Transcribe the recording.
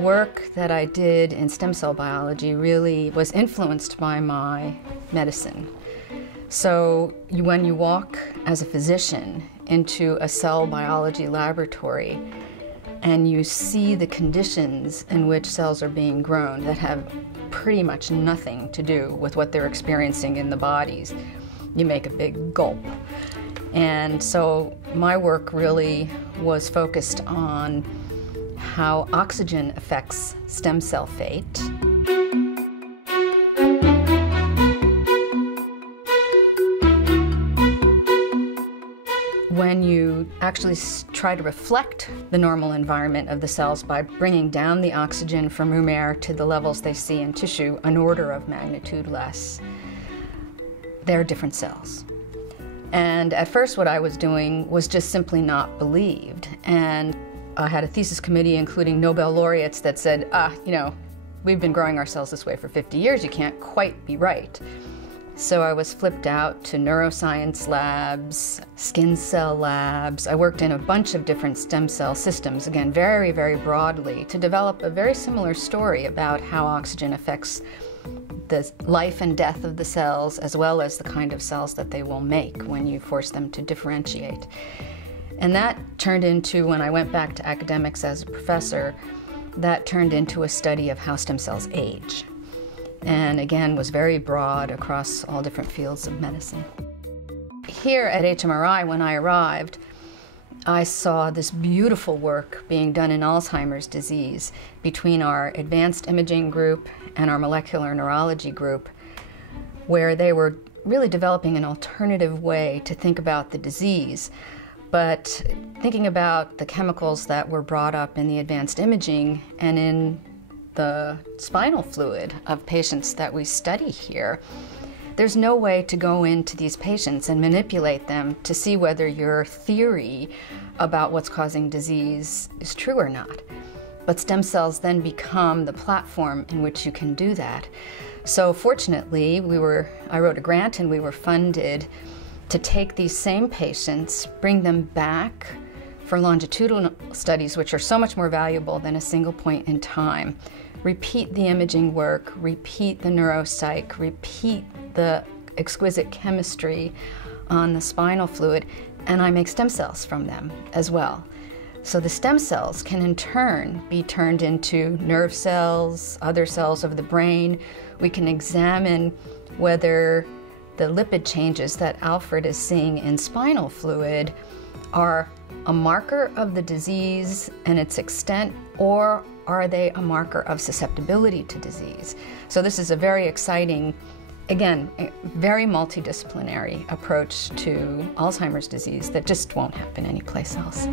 work that I did in stem cell biology really was influenced by my medicine. So when you walk as a physician into a cell biology laboratory and you see the conditions in which cells are being grown that have pretty much nothing to do with what they're experiencing in the bodies, you make a big gulp. And so my work really was focused on how oxygen affects stem cell fate. When you actually try to reflect the normal environment of the cells by bringing down the oxygen from room air to the levels they see in tissue, an order of magnitude less, they're different cells. And at first what I was doing was just simply not believed. And I had a thesis committee including Nobel laureates that said, we've been growing our cells this way for 50 years, you can't quite be right. So I was flipped out to neuroscience labs, skin cell labs. I worked in a bunch of different stem cell systems, again, very, very broadly, to develop a very similar story about how oxygen affects the life and death of the cells, as well as the kind of cells that they will make when you force them to differentiate. And that turned into, when I went back to academics as a professor, that turned into a study of how stem cells age. And again, was very broad across all different fields of medicine. Here at HMRI, when I arrived, I saw this beautiful work being done in Alzheimer's disease between our advanced imaging group and our molecular neurology group, where they were really developing an alternative way to think about the disease, but thinking about the chemicals that were brought up in the advanced imaging and in the spinal fluid of patients that we study here. There's no way to go into these patients and manipulate them to see whether your theory about what's causing disease is true or not. But stem cells then become the platform in which you can do that. So fortunately, I wrote a grant and we were funded to take these same patients, bring them back for longitudinal studies, which are so much more valuable than a single point in time. Repeat the imaging work, repeat the neuropsych, repeat the exquisite chemistry on the spinal fluid, and I make stem cells from them as well. So the stem cells can in turn be turned into nerve cells, other cells of the brain. We can examine whether the lipid changes that Alfred is seeing in spinal fluid are a marker of the disease and its extent, or are they a marker of susceptibility to disease? So this is a very exciting, again, very multidisciplinary approach to Alzheimer's disease that just won't happen anyplace else.